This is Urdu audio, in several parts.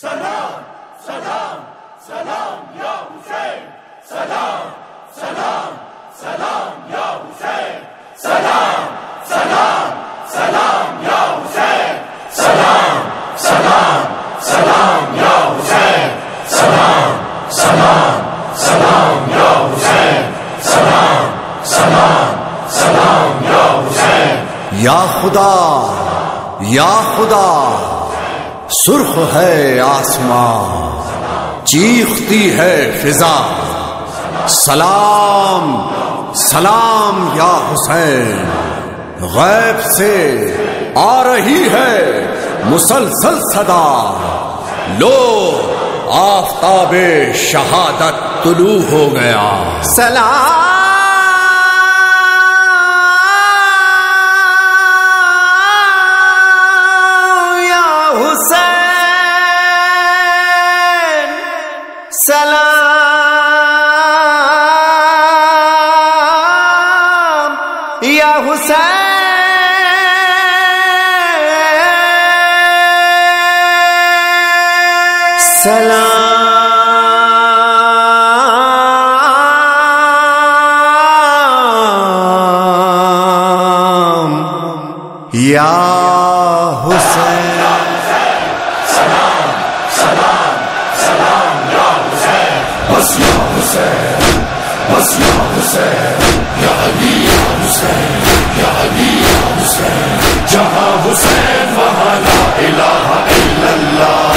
سلام سلام سلام یا حسین، سلام سلام سلام یا حسین، سلام سلام سلام یا حسین، سلام سلام سلام یا حسین، سلام سلام سلام یا حسین، سلام سلام سلام یا حسین۔ یا خدا یا خدا، سرخ ہے آسمان، چیختی ہے فضا، سلام سلام یا حسین۔ غیب سے آ رہی ہے مسلسل صدا، لو آفتاب شہادت طلوع ہو گیا۔ سلام سلام یا حسین، سلام یا حسین۔ بس یا حسین، بس یا حسین، یا علی یا حسین، یا علی یا حسین، جہاں حسین وہاں لا الہ الا اللہ۔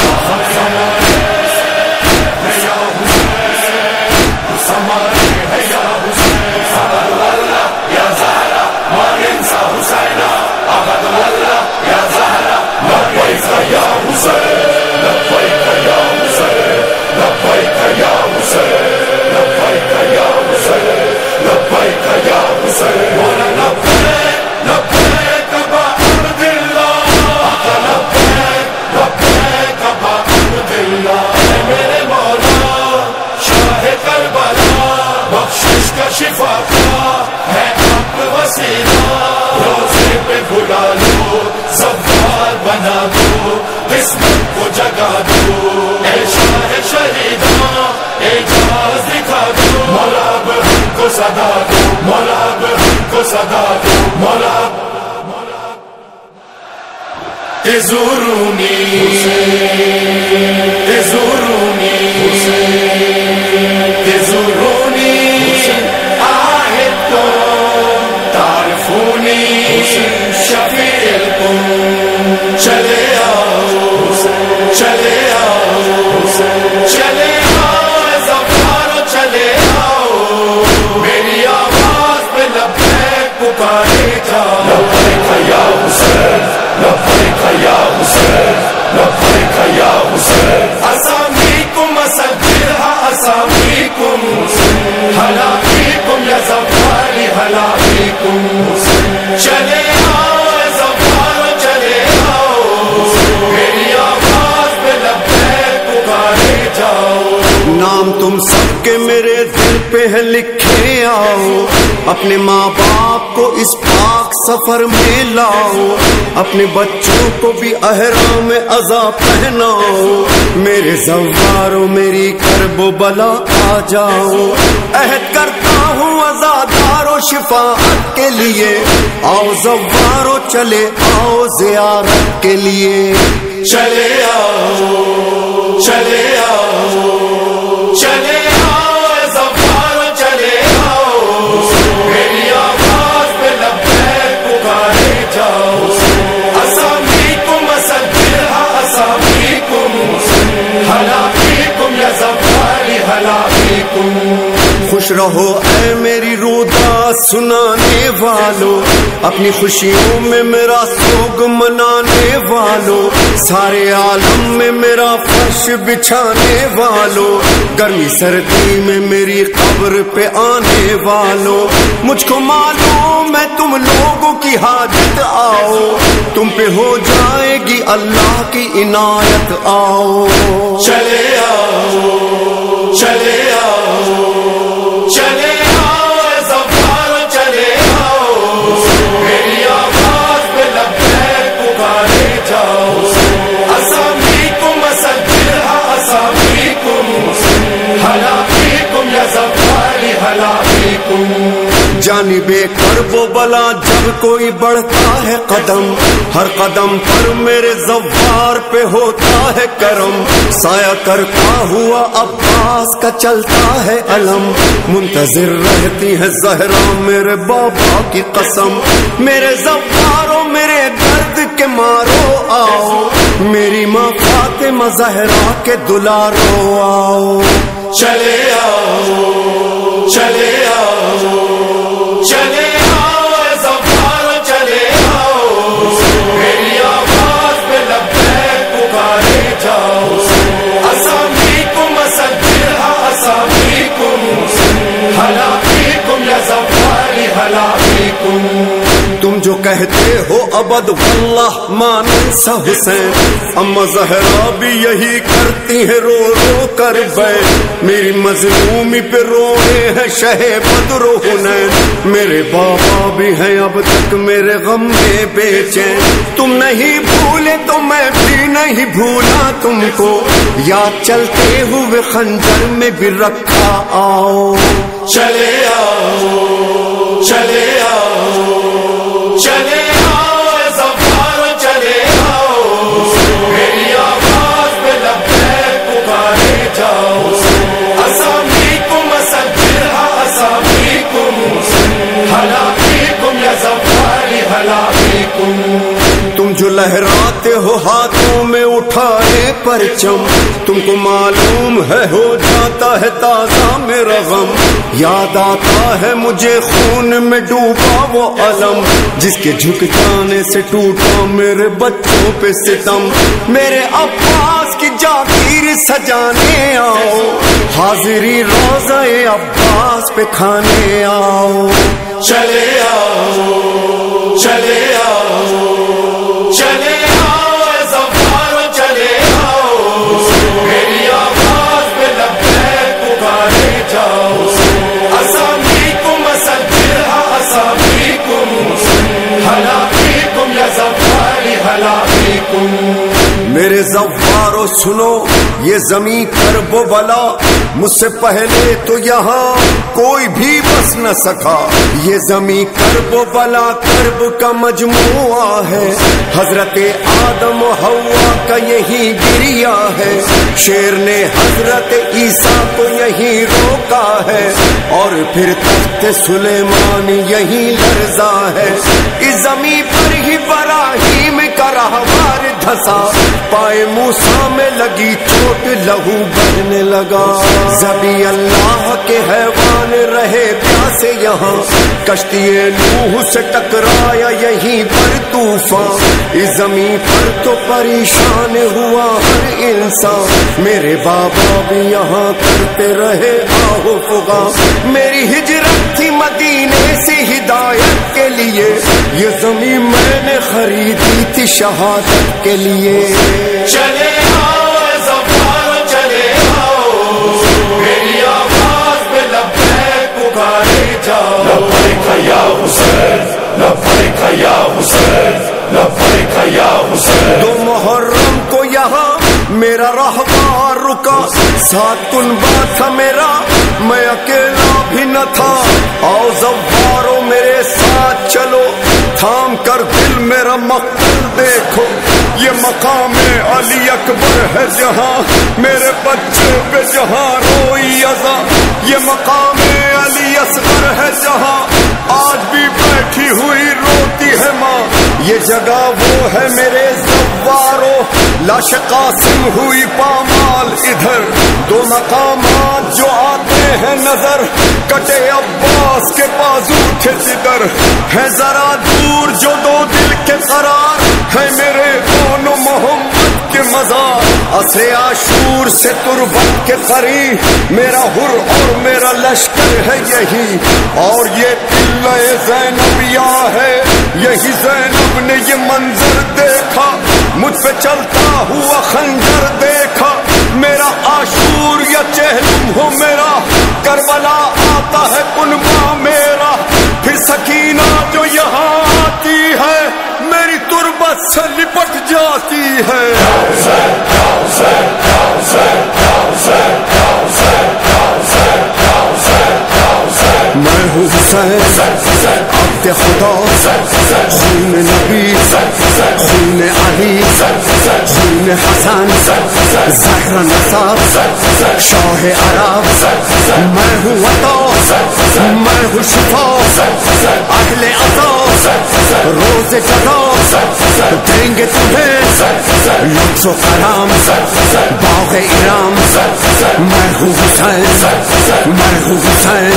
شفا کا ہے آپ وسیلہ، روزے پہ بلا لو، زوار بنا دو، قسمت کو جگا دو، اے شاہ شہیداں اعجاز دکھا دو، مولا اب ہم کو صدا دو، مولا اب ہم کو صدا دو، مولا تزورونی تزورونی تزورونی شفیعکم، چلے آؤ چلے آؤ چلے آؤ زفارو، چلے آؤ میری آواز پہ لبیک پکارے جاؤ۔ لبیک یا حسین، لبیک یا حسین، لبیک یا حسین، اسامیکم اسجلها اسامیکم، حلاقیکم یا زفاری حلاقیکم، چلے آؤ زفارو چلے آؤ میری آواز پہ لبیک پکارے جاؤ۔ نام تم سب کے میرے دل پہ ہے لکھے آؤ، اپنے ماں باپ کو اس پاک سفر میں لاؤ، اپنے بچوں کو بھی احرام عزا پہناؤ، میرے زوارو میری کرب و بلا آ جاؤ۔ عہد کرتا ہوں عزادارو شفاعت کے لیے، آؤ زوارو چلے آؤ زیارت کے لیے۔ چلے آؤ چلے آؤ چلے آؤ زفارو چلے آؤ میری آواز پہ لبیک پکارے جاؤ۔ اسامیکم اسجلها اسامیکم، حلاقیکم یا زفاری حلاقیکم۔ خوش رہو اے میری رودا سنانے والو، اپنی خوشیوں میں میرا سوگ منانے والو، سارے عالم میں میرا فرش بچھانے والو، گرمی سردی میں میری قبر پہ آنے والو، مجھ کو معلوم ہے تم لوگوں کی حاجت، آؤ تم پہ ہو جائے گی اللہ کی عنایت، آؤ چلے آؤ چلے آؤ چلے آؤ زفارو چلے آؤ میری آواز پہ لبیک پکارے جاؤ۔ اسامیکم اسجلها جانبے کرب و بلا جب کوئی بڑھتا ہے قدم، ہر قدم پر میرے زوار پہ ہوتا ہے کرم، سایہ کرتا ہوا عباس کا چلتا ہے علم، منتظر رہتی ہے زہرا میرے بابا کی قسم، میرے زوارو میرے درد کے مارو آؤ، میری ماں فاطمہ زہرا کے دلارو آؤ، چلے آؤ چلے آؤ چلے آؤ زوارو چلے آؤ، میری آواز پہ لبیک پکارے جاؤ، اسامیکم اسجلھا اسامیکم، ہلا فیکم یا زواری ہلا فیکم۔ تم جو کہتے ہو ابد واللہ مانسا حسین، اما زہرا بھی یہی کرتی ہے رو رو کر بیٹھ، میری مظلومی پہ روئے ہیں شہ بدر و حنین، میرے بابا بھی ہیں اب تک میرے غم میں بے چین، تم نہیں بھولے تو میں بھی نہیں بھولا تم کو، یاد چلتے ہوئے خنجر میں بھی رکھا آؤ، چلے آؤ چلے آؤ چلے آؤ زوارو چلے آؤ، میری آواز پہ لبیک پکارے جاؤ، اسامیکم اسجلھا اسامیکم، ہلا فیکم یا زواری ہلا فیکم۔ تم جو لہراتے ہو ہاتھوں میں اٹھائے پرچم، تم کو معلوم ہے ہو جاتا ہے تازہ میرا غم، یاد آتا ہے مجھے خون میں ڈوبا وہ علم، جس کے جھک جانے سے ٹوٹا میرے بچوں پہ ستم، میرے عباس کی جاگیر سجانے آؤ، حاضری روزہ عباس پہ کھانے آؤ، چلے آؤ چلے آؤ چلے آؤ زوارو چلے آؤ، میری آواز پہ لبیک پکارے جاؤ، اسامیکم اسجلھا اسامیکم، ہلا فیکم یا زواری ہلا فیکم۔ میرے زوارو سنو یہ زمین کرب و بلا، مجھ سے پہلے تو یہاں کوئی بھی بس نہ سکا، یہ زمین کرب و بلا کرب کا مجموعہ ہے، حضرت آدم و حوا کا یہی گریا ہے، شیر نے حضرت عیسیٰ کو یہی روکا ہے، اور پھر تخت سلیمان یہی لرزا ہے، اس زمین پر ہی ابراہیم کا رہوار دھسا، پائے موسیٰ میں لگی چوٹ لہو بہنے لگا، ذبی اللہ کے حیوان رہے پیاسے یہاں، کشتی نوح سے ٹکرایا یہیں پر طوفان، اس زمین پر تو پریشان ہوا ہر انسان، میرے بابا بھی یہاں کرتے رہے آہو فغاں، میری ہجرت تھی مدینے سے ہدایت کے لیے، یہ زمین میں نے خریدی تھی شہادت کے لیے، چلے آؤ زوارو چلے آؤ، میری آواز پہ لبیک پکارے جاؤ، لبیک یا حسین لبیک یا حسین لبیک یا حسین۔ 2 محرم کو یہاں میرا رہوار رکا، 7 کنبہ تھا میرا میں اکیلا بھی نہ تھا، آؤ زوارو میرے ساتھ چلو، تھام کر دل میرا مقتل دیکھو، یہ مقام علی اکبر ہے جہاں میرے بچے پہ جہاں روئی ازاں، یہ مقام علی اصغر ہے جہاں آج بھی بیٹھی ہوئی روتی ہے ماں، یہ جگہ وہ ہے میرے زوارو، لاش قاسم ہوئی پامال ادھر، 2 مقامات جو آتے ہیں نظر، کٹے عباس کے بازو تھے جدھر، ہے ذرا دور جو 2 دل کے قرار، ہے میرے کون و محمد کے مزار، عصر عاشور سے تربت کے قریب میرا حر اور میرا لشکر ہے یہی، اور یہ قلعہ زینبیہ ہے، یہی زینب نے یہ منظر دیکھا، مجھ پہ چلتا ہوا خنجر دیکھا، میرا عاشور یا چہلم ہو میرا، کربلا آتا ہے کنبہ میرا، پھر سکینہ جو یہاں آتی ہے میری تربت سے لپٹ جاتی ہے، میں حسین عبد خدا خون نبی خون علی خون حسن زہر نصب شاہ عرب میں ہوں عطا میں ہوں شفا اہل عطا روز جزا دیں گے تمہیں لطف و کرم باغ ارم میں ہوں حسین میں ہوں حسین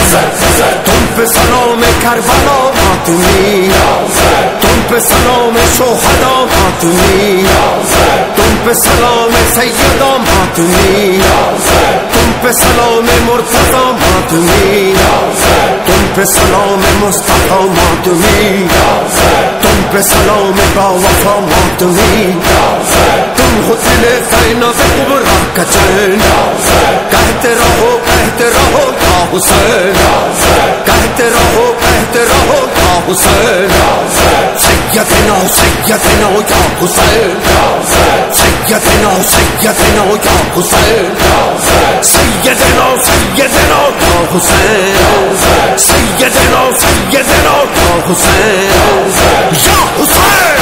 تم پہ سلام کربلا ماتمی تم پہ سلام شہدا ماتمی تم پہ سلام سیدہ ماتمی تم پہ سلام مرتضی ماتمی تم پہ سلام مصطفی ماتمی تم پہ سلام با وفا ماتمی تم ہو دل زینب کبریٰ کا چین کہتے رہو یا حسین کہتے رہو یا حسین سیدنا سیدنا یا حسین سیدنا سیدنا یا حسین سیدنا سیدنا یا حسین سیدنا سیدنا یا حسین یا حسین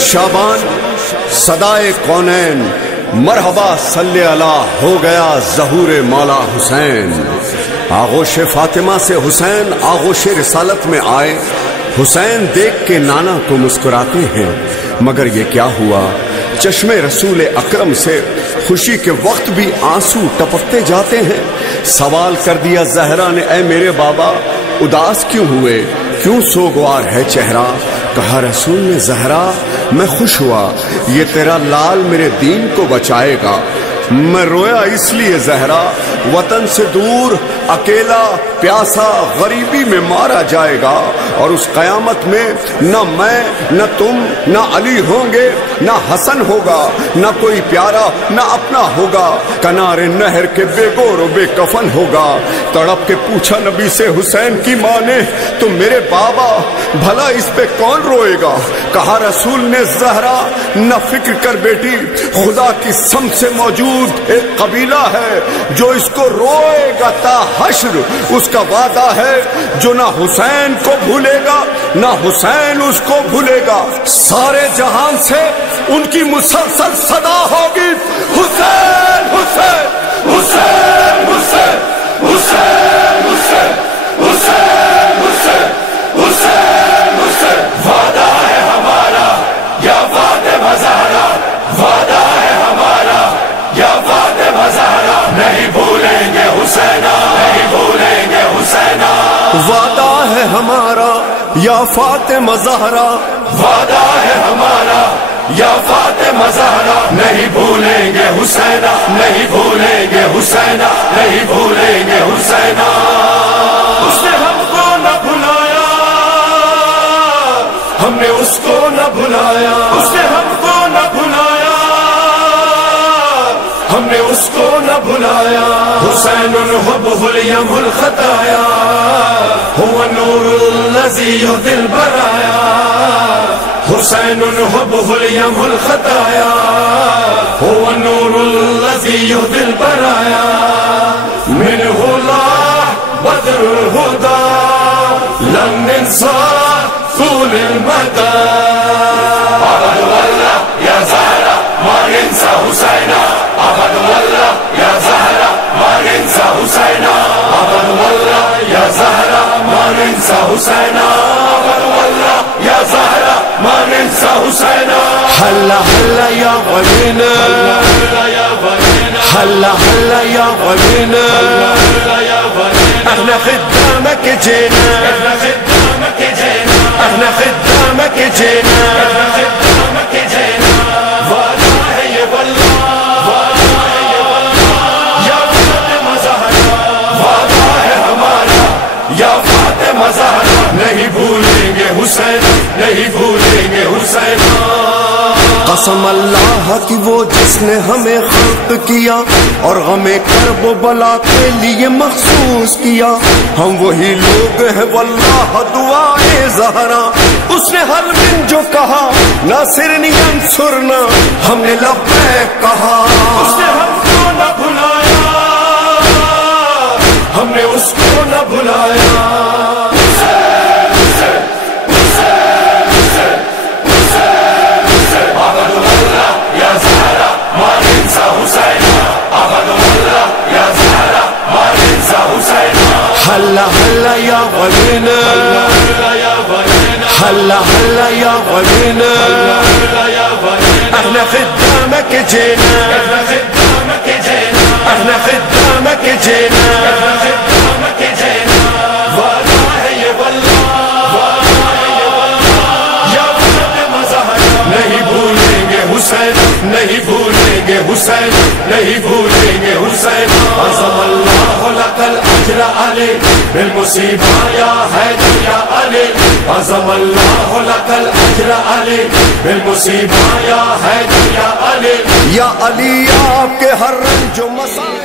شابان صدائے کونین مرحبا صلی اللہ ہو گیا ظہور مولا حسین آغوش فاطمہ سے حسین آغوش رسالت میں آئے حسین دیکھ کے نانا کو مسکراتے ہیں مگر یہ کیا ہوا چشم رسول اکرم سے خوشی کے وقت بھی آنسو ٹپکتے جاتے ہیں سوال کر دیا زہرا نے اے میرے بابا اداس کیوں ہوئے کیوں سوگوار ہے چہرہ کہا رسول نے زہرا میں خوش ہوا یہ تیرا لال میرے دین کو بچائے گا میں رویا اس لیے زہرا وطن سے دور اکیلا پیاسا غریبی میں مارا جائے گا اور اس قیامت میں نہ میں نہ تم نہ علی ہوں گے نہ حسن ہوگا نہ کوئی پیارا نہ اپنا ہوگا کنارے نہر کے بے گور و بے کفن ہوگا تڑپ کے پوچھا نبی سے حسین کی ماں نے تو میرے بابا بھلا اس پہ کون روئے گا کہا رسول نے زہرا نہ فکر کر بیٹی خدا کی سمت سے موجود ایک قبیلہ ہے جو اس کو روئے گا تا حشر اس کا وعدہ ہے جو نہ حسین کو بھولے گا نہ حسین اس کو بھولے گا سارے جہان سے ان کی مسلسل صدا ہوگی حسین حسین حسین حسین حسین حسین حسین حسین حسین حسین وعدہ ہے ہمارا یا فاطمہ زہرا وعدہ ہے ہمارا یا فاطمہ زہرا نہیں بھولیں گے حسینہ نہیں بھولیں گے حسینہ وعدہ ہے ہمارا یا فاطمہ زہرا وعدہ ہے ہمارا یا فاطمہ زہرا نہیں بھولیں گے حسینہ نہیں بھولیں گے حسینہ نہیں بھولیں گے حسینہ اس نے ہم کو نہ بھلایا ہم نے اس کو نہ بھلایا اس نے ہم کو نہ بھلایا ہم نے اس کو نہ بھلایا حسین حبہ الیم الخطایا هو النور الذی یهدی البرایا حسین حبہ الیم الخطایا هو النور الذی یهدی البرایا منہ لاح بدر الہدی لم ننسى طول المدى عبد والله يا زهرة ما ننسى حسينا عبد والله يا زهرة ما ننسى حسينا عبد والله يا زهرة ما ننسى حسينا عبد والله يا زهرة ما ننسى حسينا هلا هلا يا غنينا هلا هلا يا غنينا احنا خدامك جينا احنا خدامك جينا احنا خدامك جينا احنا خدامك جينا وعدہ ہے یہ واللہ وعدہ ہے یہ واللہ یا فاطمہ زہرا وعدہ ہے ہمارا یا فاطمہ زہرا نہیں بھولیں گے حسین نہیں بھولیں گے حسین قسم اللہ کی وہ جس نے ہمیں خلق کیا اور غم کرب و بلا کے لیے مخصوص کیا. ہم وہی لوگ ہیں واللہ دعائے زہرا. اس نے ہر دن جو کہا ناصرنی انصرنا ہم نے لبیک کہا. اس نے ہم کو نہ بھلایا ہم نے اس کو نہ بھلایا. ہلا ہلا یا غلینا ہلا ہلا یا غلینا احنا خدامك جينا احنا خدامك جينا نہیں بھولیں گے حسین نہیں بھولیں گے حسین نہیں بھولیں گے حسین. عظم اللہ لک الاجر علی بالمصیبہ یا حیدر یا علی. عظم اللہ لک الاجر علی بالمصیبہ یا حیدر یا علی. یا علی آپ کے ہر رنج و مسائل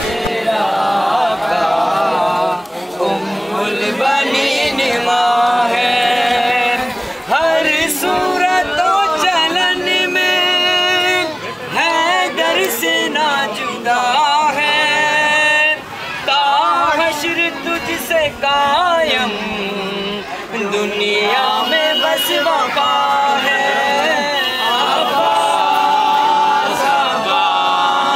دنیا میں بس وفا ہے. عباس عباس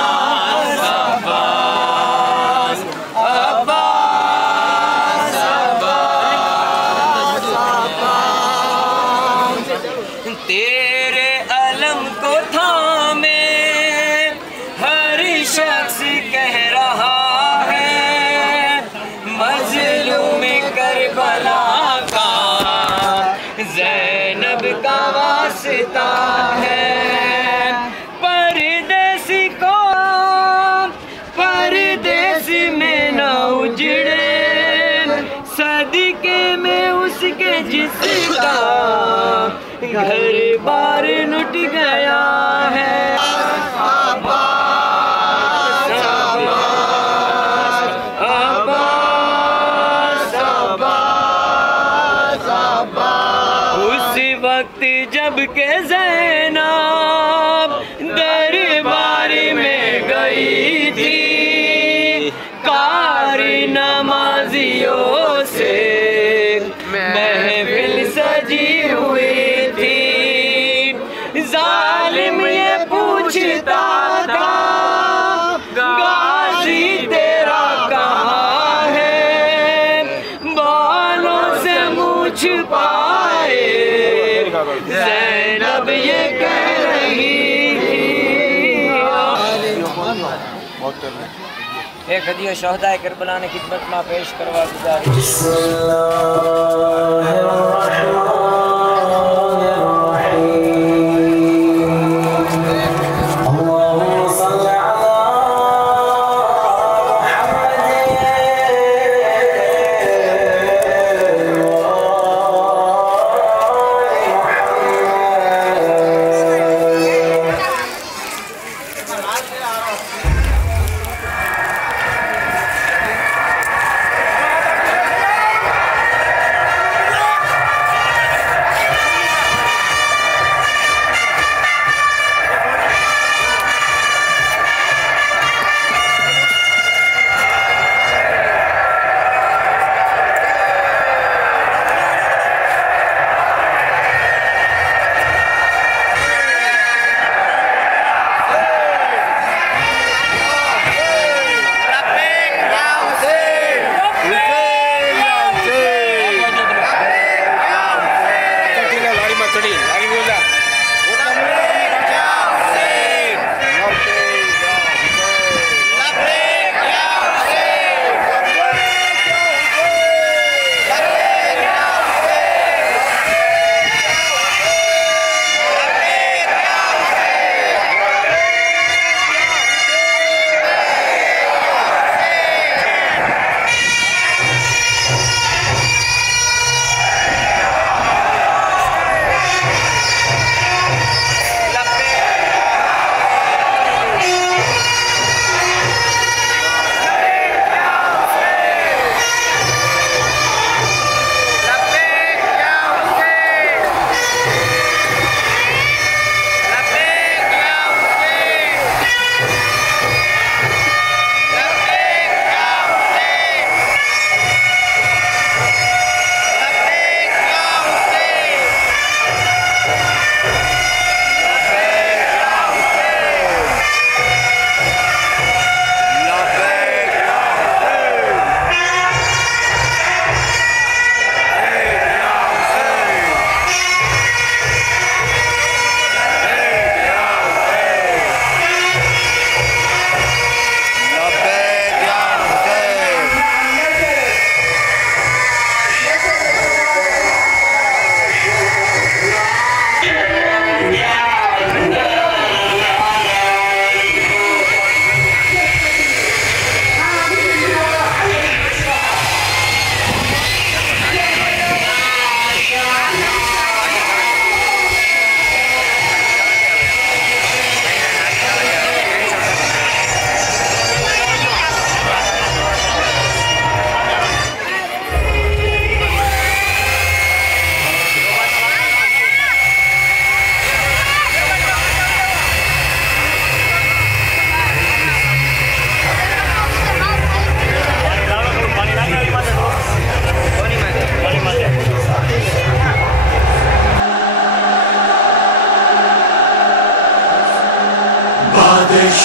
عباس عباس عباس تیرے علم کو تھامے ہر شخص کہہ رہا ہے مظلوم کربلا زینب کا واسطہ ہے. پردیسی کو پردیسی میں نہ اجڑے صدقے میں اس کے جس کا گھر بار لٹ گیا ہے. وقت جب کہ زینب دربار میں گئی تھی قاری نمازیوں سے محفل سجی ہوئی تھی. ظالم یہ پوچھتا تھا غازی تیرا کہاں ہے بالوں سے منہ چھپائے زینب یہ کہہ رہی تھی. ایک ہدیہ شہداء کربلا نے خدمت میں پیش کروا گزاری.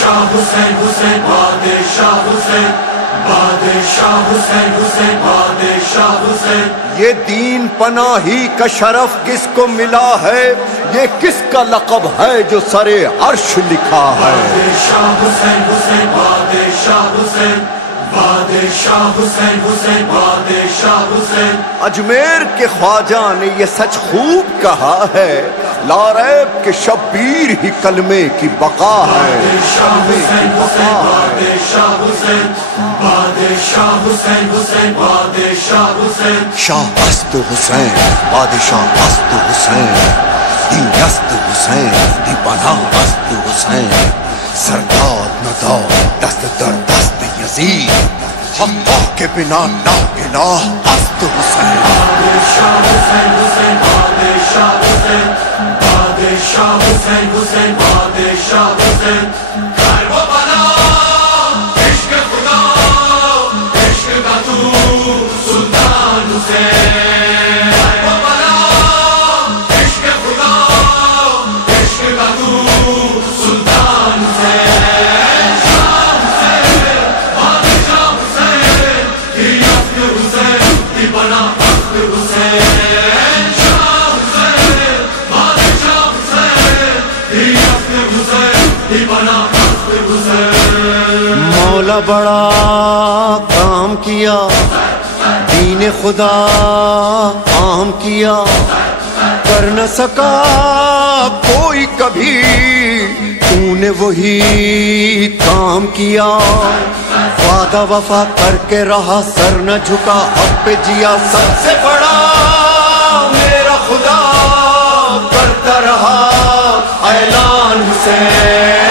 بادشاہ حسین حسین بادشاہ حسین بادشاہ حسین حسین بادشاہ حسین. یہ دین پناہی کا شرف کس کو ملا ہے؟ یہ کس کا لقب ہے جو سر عرش لکھا ہے؟ بادشاہ حسین حسین بادشاہ حسین بادشاہ حسین حسین بادشاہ حسین. اجمیر کے خواجہ نے یہ سچ خوب کہا ہے، لا ریب کہ شبیر ہی کلمے کی بقا ہے. بادشاہ حسین حسین بادشاہ حسین بادشاہ حسین حسین بادشاہ حسین. شاہ است حسین بادشاہ است حسین، دی است حسین دی پناہ است حسین. سرداد ندا دست در دست یزید، اللہ کے بنا لا الہ است حسین. بادشاہ حسین حسین بادشاہ حسین بادشاہ حسین حسین بادشاہ حسین. کر وہ بنا عشق خدا عشق کا تو سلطان حسین. کر وہ بنا عشق خدا عشق کا تو سلطان حسین. شاہ حسین بادشاہ حسین دی عفت حسین دی بنا عفت حسین. شاہ حسین بادشاہ حسین دی عفت حسین دی بنا عفت حسین. مولا بڑا کام کیا، دین خدا عام کیا، کر نہ سکا کوئی کبھی، تو نے وہی کام کیا. وعدہ وفا کر کے رہا، سر نہ جھکا، حق پہ جیا. سب سے بڑا میرا خدا کرتا رہا اعلان حسین.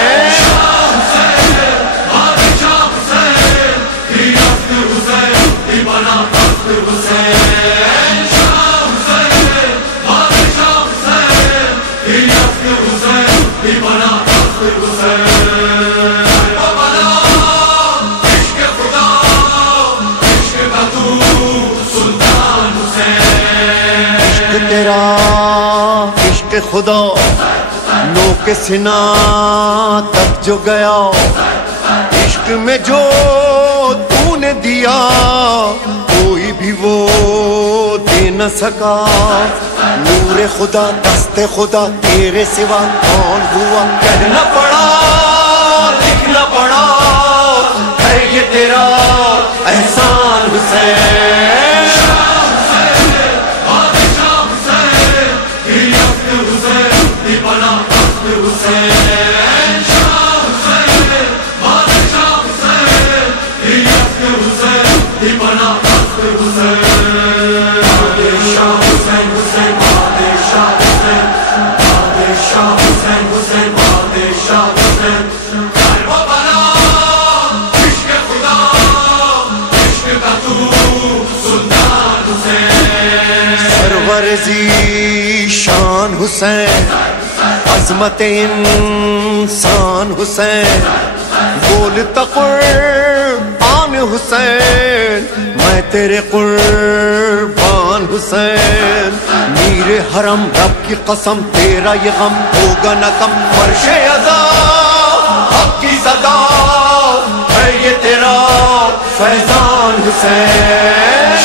تیرا عشق خدا نو کے سنا تک جو گیا، عشق میں جو تو نے دیا کوئی بھی وہ دے نہ سکا. نور خدا دست خدا تیرے سوا کون ہوا، کہنا پڑا لکھنا پڑا ہے یہ تیرا احسان حسین. سرورزی شان حسین، عظمت انسان حسین، بولتا قربان حسین، میں تیرے قربان حسین. میر حرم رب کی قسم تیرا یہ غم ہوگا نہ کم. فرش عزا حق کی صدا ہے یہ تیرا فیضان حسین.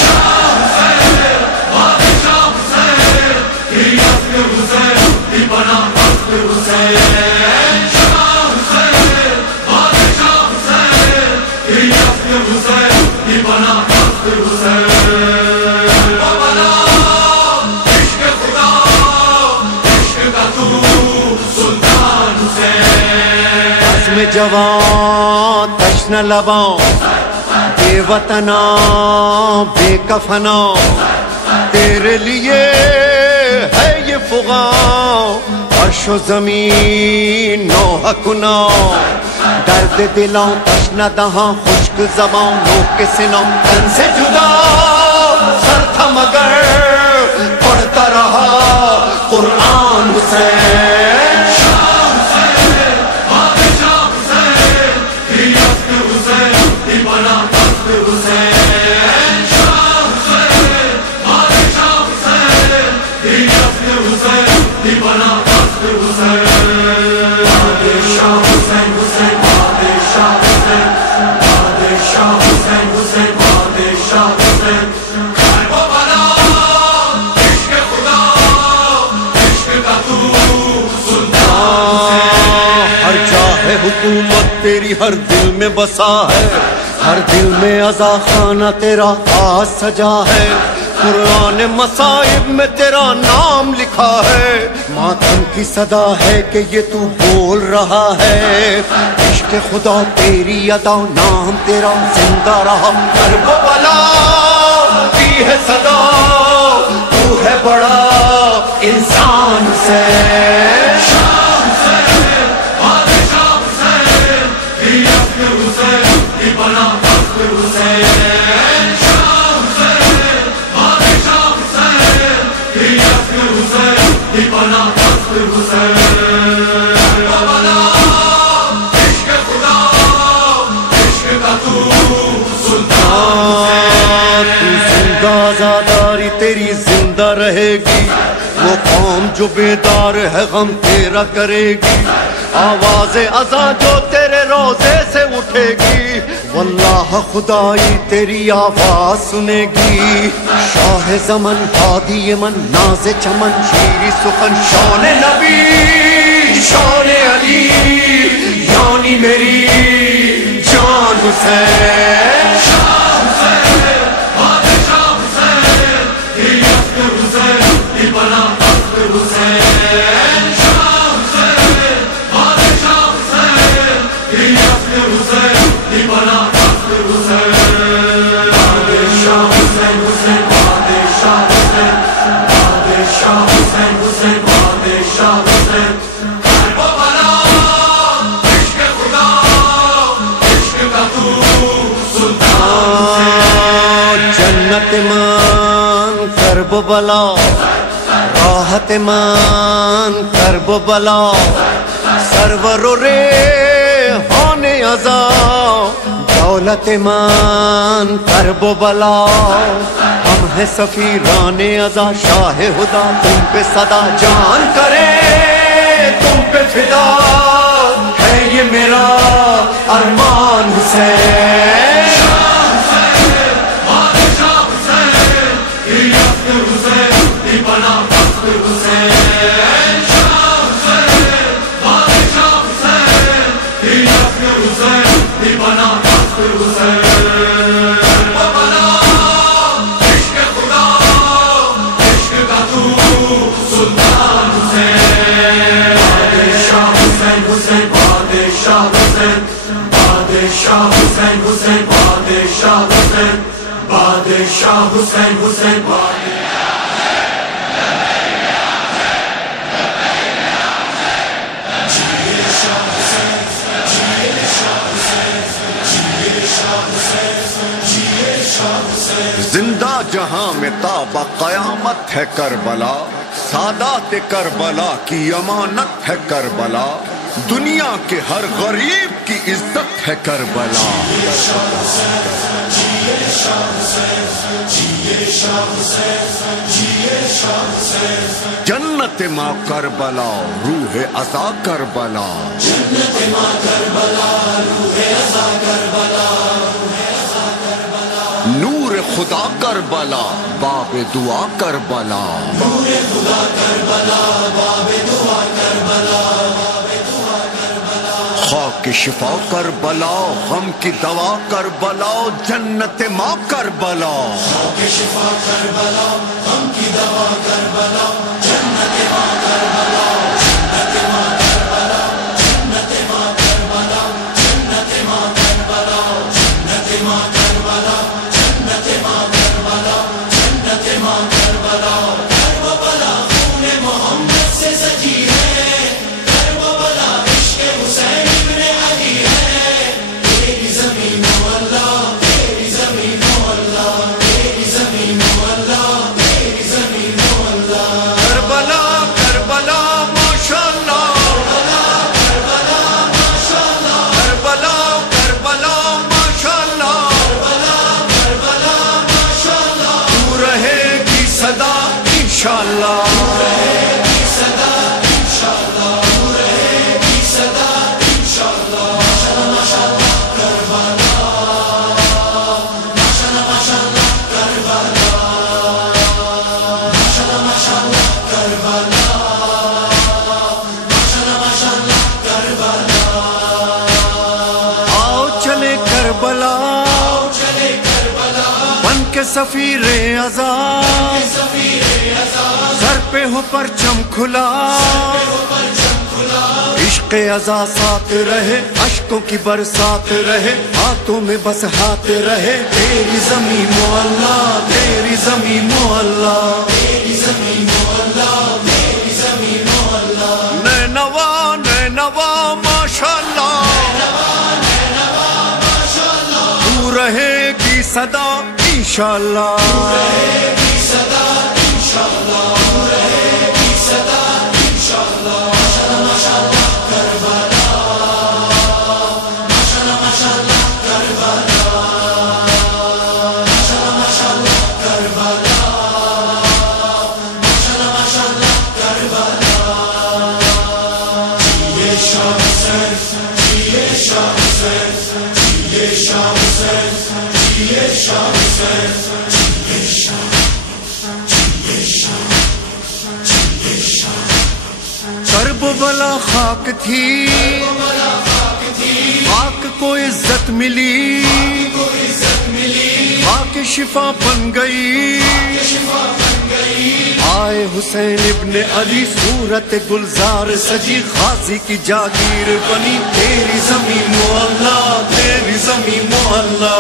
میں جوان تشن لباں بے وطنا بے کفنا، تیرے لیے ہے یہ فغاں عرش و زمین نوحہ کنا. درد دلاں تشن دہاں خشک زباں لو کے سنا، تن سے جدا سر تھا مگر پڑھتا رہا قرآن حسین. بادشاہ حسین حسین ہے حکومت تیری ہر دل میں بسا ہے، ہر دل میں عزا خانہ تیرا آج سجا ہے، قرآن مصائب میں تیرا نام لکھا ہے، ماتم کی صدا ہے کہ یہ تو بول رہا ہے، عشق خدا تیری ادا نام تیرا زندہ رہا، کربلا کی ہے صدا تو ہے بڑا انسان سے، آزاداری تیری زندہ رہے گی، وہ قوم جو بیدار ہے غم تیرا کرے گی، آواز اذان جو تیرے روزے سے اٹھے گی، واللہ خدائی تیری آواز سنے گی، شاہ زمن ہادی من ناز چمن شیری سخن شان نبی شان علی یعنی میری جان حسین، جنت مان کرب بلا راحت مان کرب بلا، سرور و ریحان عزا دولت مان کرب بلا، ہم ہیں سفیران عزا شاہ خدا تم پہ صدا جان کرے تم پہ فدا ہے یہ میرا ارمان حسین، بادشاہ حسین حسین زندہ جہاں میں تابع قیامت ہے کربلا، سادات کربلا کی امانت ہے کربلا، دنیا کے ہر غریب کی عزت ہے کربلا، جنت ماں کربلا روح عزا کربلا، نور خدا کربلا باب دعا کربلا، خاک شفا کربلا غم کی دوا کربلا، جنت ماں کربلا، سفیر ازا سر پہ ہو پرچم کھلا عشق ازا ساتھ رہے اشکوں کی برسات رہے ہاتھوں میں بس ہاتھ رہے تیری زمین مولا تیری زمین مولا نینوا نینوا ماشاءاللہ تو رہے گی صدا انشاءاللہ کرب بلا خاک تھی خاک کو عزت ملی خاک شفا بن گئی آئے حسین ابن علی صورت گلزار سجی غازی کی جاگیر بنی تیری زمین مولا تیری زمین مولا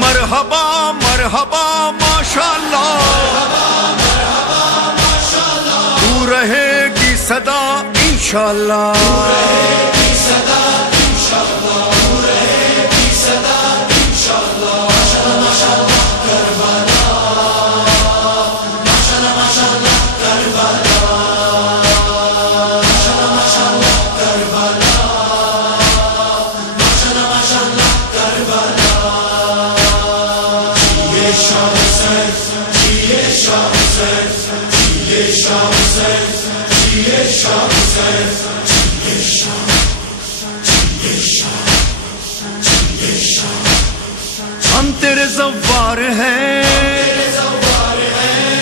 مرحبا مرحبا ماشاءاللہ تو رہے گی صدا انشاءاللہ ہم تیرے زوار ہیں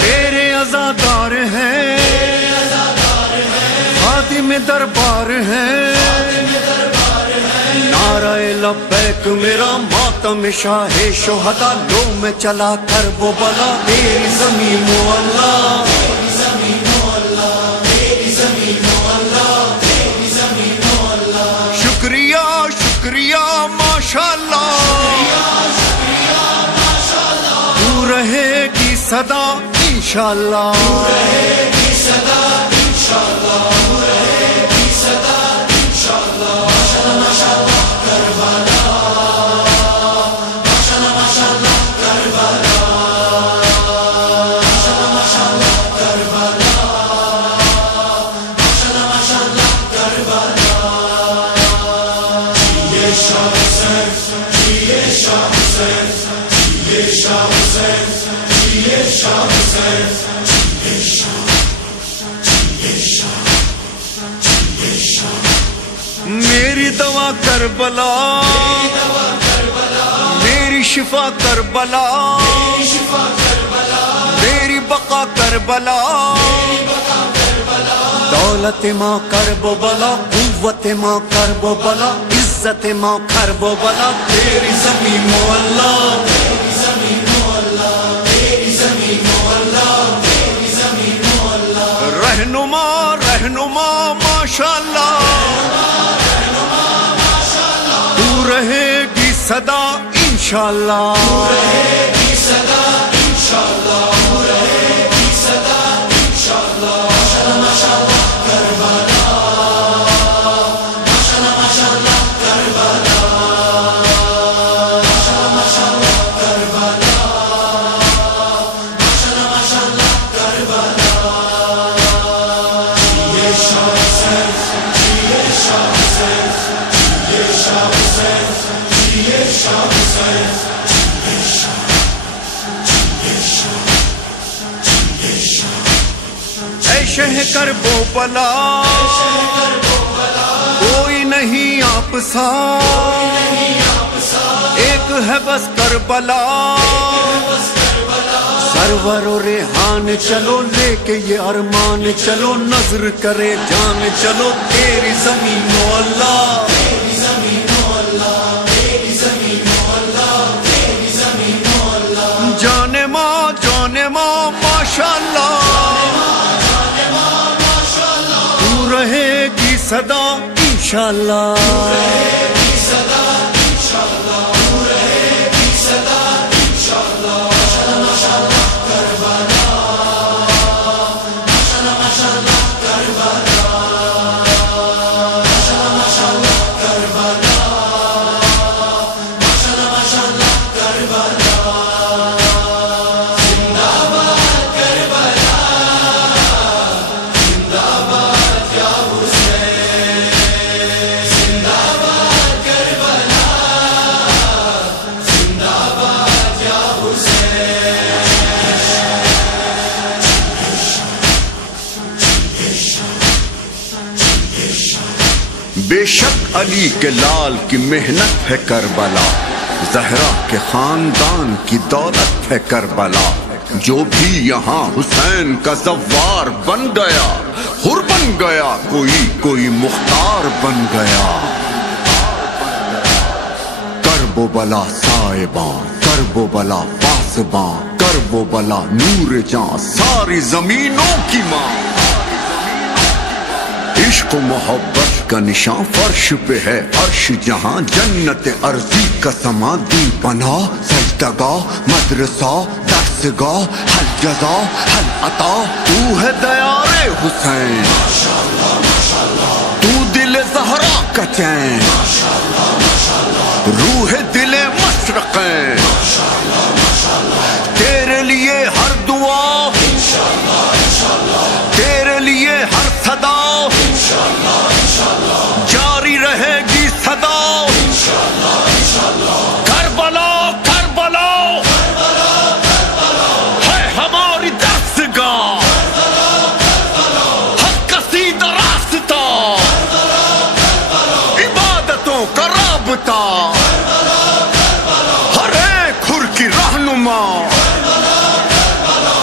تیرے عزادار ہیں خادم دربار ہیں نعرہ لبیک میرا ماتم شاہ شہداء لو میں چلا کر وہ بلا تیری زمین مولا شکریہ شکریہ ماشاءاللہ تو رہے گی صدا انشاءاللہ میری دوا کربلا میری شفا کربلا میری بقا کربلا دولت ماں کرب بلا قوت ماں کرب بلا عزت ماں کرب بلا تیری زمین مولا رہنما رہنما ماشاءاللہ تو رہے گی صدا انشاءاللہ اے شہ کربو بلا کوئی نہیں آپ سا ایک ہے بس کربلا سرور و ریحان چلو لے کے یہ ارمان چلو نظر کرے جان چلو تیری زمین مولا صدا انشاءاللہ بے شک علی کے لال کی محنت ہے کربلا، زہرا کے خاندان کی دولت ہے کربلا، جو بھی یہاں حسین کا زوار بن گیا، حر بن گیا، کوئی مختار بن گیا۔ کرب و بلا صائباں، کرب و بلا پاسباں، کرب و بلا نور جاں، ساری زمینوں کی ماں۔ عشق و محبت کا نشان فرش پہ ہے عرش جہاں، جنت ارضی کا سمادی بنا، سجدگاہ مدرسہ درسگاہ، حل جزا حل عطا، تو ہے دیار حسین، تو دل زہرا کا چین، روح دل مشرقیں، تیرے لیے ہر دعا، تیرے لیے ہر صدا، جاری رہے گی صدا، کربلا کربلا ہے ہماری دستگاہ، حق کا سیدھا راستہ، عبادتوں کا رابطہ، ہر ایک حر کی رہنما،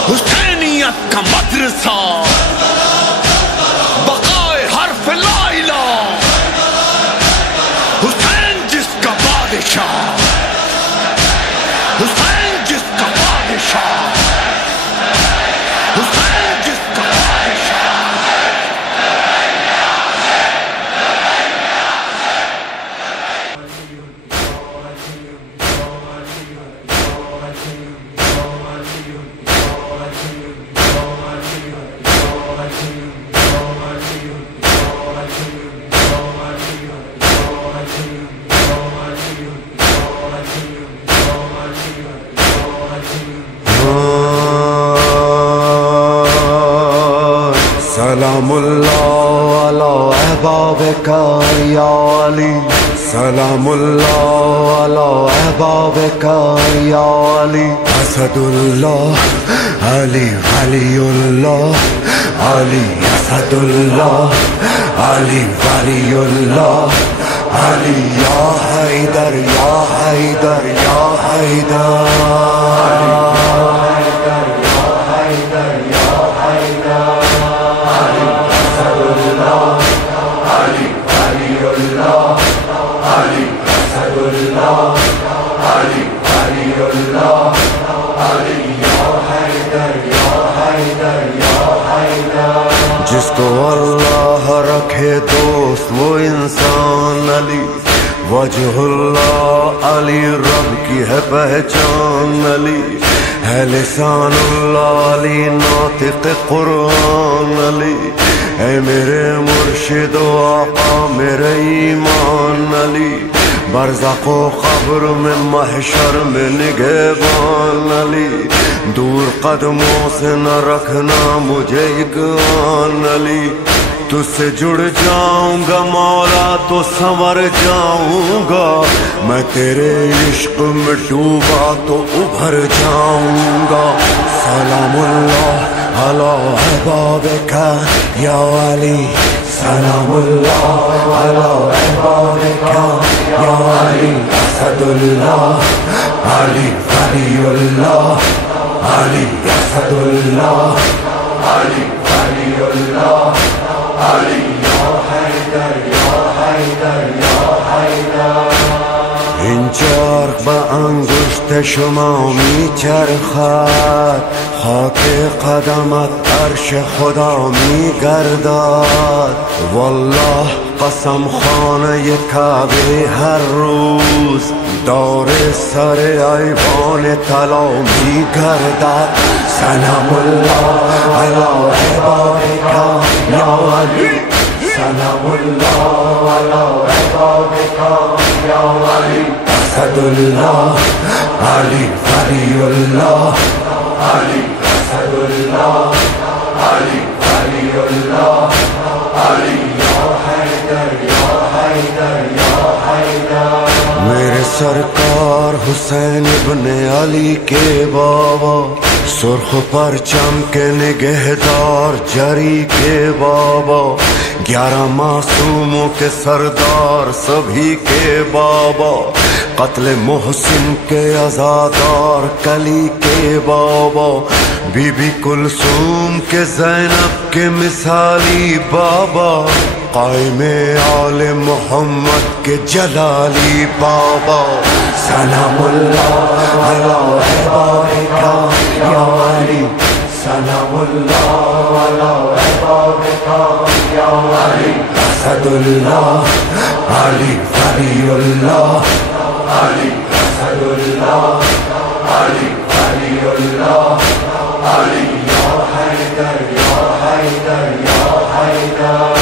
حسینیت کا مدرسہ، بقائے حرف لا الہ، حسین جس کا بادشاہ، حسین جس کا بادشاہ، حسین جس کا بادشاہ۔ سلام اللہ علی احبابک یا علی، سلام اللہ علی احبابک یا علی، اسد اللہ علی ولی اللہ، علی اسد اللہ علی ولی اللہ، علی یا حیدر یا حیدر یا حیدر، جس کو اللہ رکھے دوست وہ انسان علی، وجہ اللہ علی رب کی ہے پہچان علی، ہے لسان اللہ علی ناطق قرآن علی، اے میرے مرشد و آقا میرے ایمان علی، برزخ و قبر میں محشر میں نگہبان علی، دور قدموں سے نہ رکھنا مجھے اگان علی، تجھ سے جڑ جاؤں گا مولا تو سنور جاؤں گا، میں تیرے عشق میں ڈوبا تو ابھر جاؤں گا۔ سلام اللہ علی احبابک یا علی، سلام اللہ علی احبابک یا علی، اسد اللہ علی ولی اللہ، علی اسد اللہ علی ولی اللہ، علی یا حیدر یا حیدر یا حیدر۔ این چرخ با انگشت شما میچرخد، خاک قدمت عرش خدا میگردد، والله قسم خانه کعبه هر روز دور سر ایوان طلا میگردد. سلام الله علی عبادک یا علی، سلام الله علی عبادک یا علی. اسد الله علی ولی الله، علی اسد الله علی ولی الله، علی یا حیدر یا حیدر یا حیدر. میرے سرکار حسین ابن علی کے بابا، سرخ پرچم کے نگہدار جری کے بابا، 11 معصوموں کے سردار سبھی کے بابا، قتل محسن کے عزادار کلی کے بابا، بی بی کلثوم کے زینب کے مثالی بابا، قائم آل محمد کے جلالی بابا. سلام اللہ علی عبادک یا علی، سلام اللہ علی عبادک یا علی. اسد اللہ علی ولی اللہ، علی اسد اللہ علی ولی اللہ، علی یا حیدر یا حیدر یا حیدر.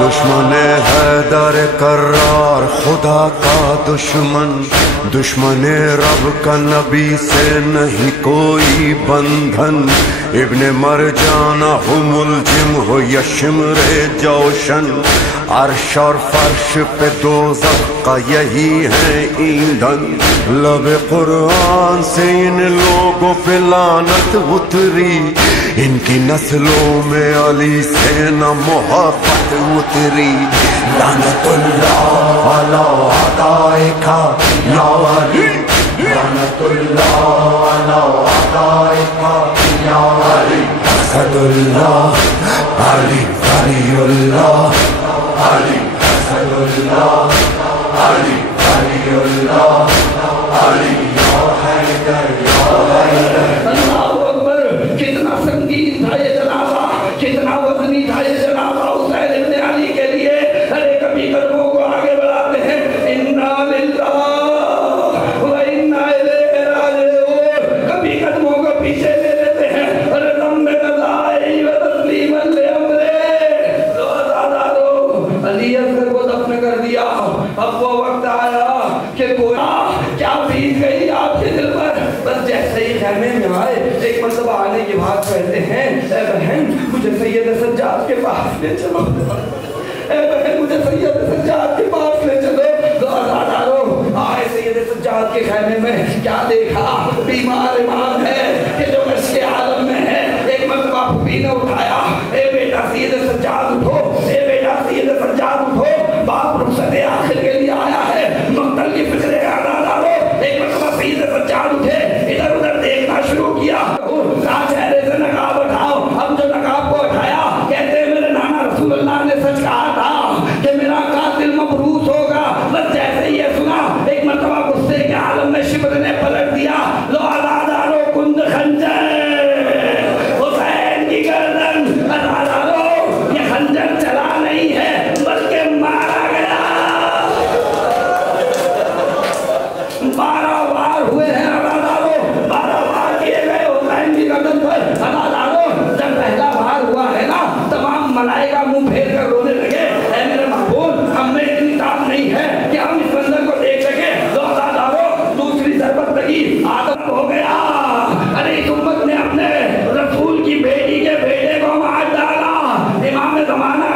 دشمن حیدر کرار خدا کا دشمن، دشمن رب کا نبی سے نہیں کوئی بندھن. ابن مرجانہ ہو ملجم ہو یا شمر جوشن، عرش اور فرش پہ دوزخ کا یہی ہے ایندھن. لب قرآن سے ان لوگوں پہ لعنت اتری، ان کی نسلوں میں علی سے نہ محبت اتری. لعنت اللہ علی اعدائک یا علی، لعنت اللہ علی اعدائک یا علی. اسد اللہ علی ولی اللہ، علی اسد اللہ علی ولی اللہ، علی یا حیدر یا حیدر. اللہ اکبر، کتنا سنگین تھا یہ جنازہ، کتنا وزنی تھا یہ جنازہ حسین ابن علی کے لیے. ارے کبھی قدموں کو آگے بڑھاتے ہیں، انا للہ و انا الیہ راجعون، کبھی قدموں کو پیچھے لے لیتے ہیں. ارے دم میں بلائے و تسلیما لامرے. علی اصغر کو دفن کر دیا. اب وہ وقت آیا کہ کوئی کیا بیت گئی آپ کے دل پر. بس جیسے ہی خیمے میں آئے، ایک مرتبہ آنے کی بات کہتے ہیں، اے بہن مجھے سید سجاد کے پاس لے چلو، اے بہن مجھے سید سجاد کے پاس لے چلو. آئے سید سجاد کے خیمے میں، کیا دیکھا؟ بیمار امام ہے کہ جو مشق عالم میں ہے. ایک مرتبہ پھوپھی نے اٹھایا، اے بیٹا سید سجاد اٹھو، اے بیٹا سید سجاد اٹھو، باپ رخصت آخر کے لیے آیا ہے، مقتل کی فکر ڈالو. ایک مرتبہ سید سجاد اٹھے، ادھر ادھر دیکھنا شروع کیا. چہرے سے نقاب اٹھاؤ. اب جو نقاب کو اٹھایا، کہتے ہیں میرے نانا رسول اللہ نے سچ کہا تھا کہ میرا قاتل مبعوث ہوگا. بس جیسے ہی یہ سنا، ایک مرتبہ غصے کے عالم میں شبر نے پلٹ دیا، لو ازادارو کند خنجر، حسین کی گردن ازادارو. یہ خنجر چلا نہیں ہے بلکہ مارا گیا. 12 وار ہوئے ہیں ازادارو، 12 وار کیے گئے حسین کی گردن پر. ازادارو جب پہلا وار ہوا ہے نا، تمام ملائکہ منہ پھیر کر رونے لگے. اے میرے محبوب، ہم میں اتنی طاقت نہیں ہے کہ ہم اس منظر کو دیکھ سکیں. لو ازادارو دوسری ضربت لگی، آدم ہو گیا. ارے اس امت نے اپنے رسول کی بیٹی کے بیٹے کو مار ڈالا. امام زمانہ